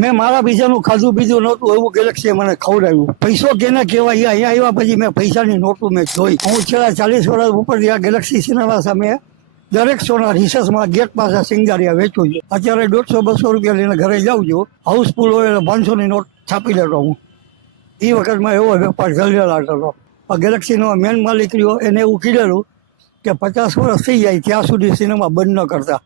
મેં મારા બીજાનું ખાધું બીજું નહોતું એવું ગેલેક્સીએ મને ખવડાવ્યું. પૈસો કેને કહેવાય અહીંયા આવ્યા પછી મેં પૈસાની નોટું મેં જોઈ. હું છેલ્લા 40 વર્ષ ઉપરથી આ ગેલેક્સી સિનેમા સામે દરેક શોના રિસર્ચમાં ગેટ પાસે સિંગારિયા વેચું છું. અત્યારે 150-200 રૂપિયા લઈને ઘરે જાઉં છું. હાઉસફુલ હોય એટલે 500ની નોટ છાપી લેતો હું. એ વખતમાં એવો વેપાર ચાલેલા હતો. ગેલેક્સીનો મેન માલિક રહ્યો એને એવું કીધેલું કે 50 વર્ષ થઈ જાય ત્યાં સુધી સિનેમા બંધ ન કરતા.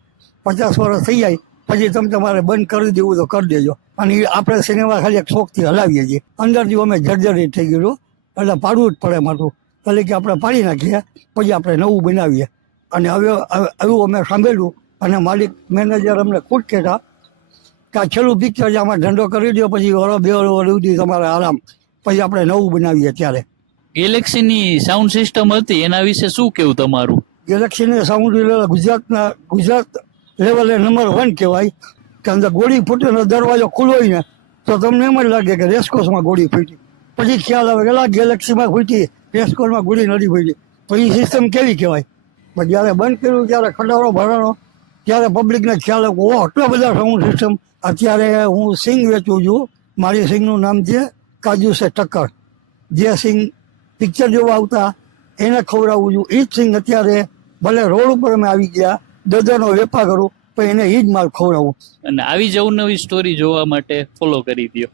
50 વર્ષ થઈ જાય પછી તમે તમારે બંધ કરી દેવું તો કરી દેજો. અને આપણે સિનેમા ખાલી એક શોખથી હલાવીએ છીએ. અંદરથી અમે જર્જરિત થઈ ગયેલું એટલે પાડવું જ પડે માથું. એટલે કે આપણે પાડી નાખીએ પછી આપણે નવું બનાવીએ. અને હવે એવું અમે સાંભળ્યું અને માલિક મેનેજર અમને ખુદ કહેતા કે આ છેલ્લું પિક્ચર છે આમાં ધંધો કરી દો પછી વરો 2 વર્ષ સુધી તમારે આરામ પછી આપણે નવું બનાવીએ. ત્યારે ગેલેક્સીની સાઉન્ડ સિસ્ટમ હતી એના વિશે શું કેવું તમારું? ગેલેક્સીને સાઉન્ડ ગુજરાત લેવલે નંબર 1 કહેવાય. કે અંદર ગોળી ફૂટીનો દરવાજો ખુલ્લો હોય ને તો તમને એમ જ લાગે કે રેસકોર્સમાં ગોળી ફૂટી. પછી ખ્યાલ આવે કે ગેલેક્સીમાં ફૂટી રેસકોર્સમાં ગોળી નથી ફૂટી. તો એ સિસ્ટમ કેવી કહેવાય? પણ જ્યારે બંધ કર્યું ત્યારે ખટારો ભરાણો ત્યારે પબ્લિકને ખ્યાલ આવ્યો ઓહ આટલા બધા સાઉન્ડ સિસ્ટમ. અત્યારે હું સિંગ વેચું છું. મારી સિંગનું નામ છે કાજુ સે ટક્કર. જે સિંગ પિક્ચર જોવા આવતા એને ખવડાવું છું. એ જ સિંગ અત્યારે ભલે રોડ ઉપર અમે આવી ગયા દર્દનો વેપાર કરું પણ એને એ જ માલ ખવડાવું. અને આવી જ અવનવી સ્ટોરી જોવા માટે ફોલો કરી દો.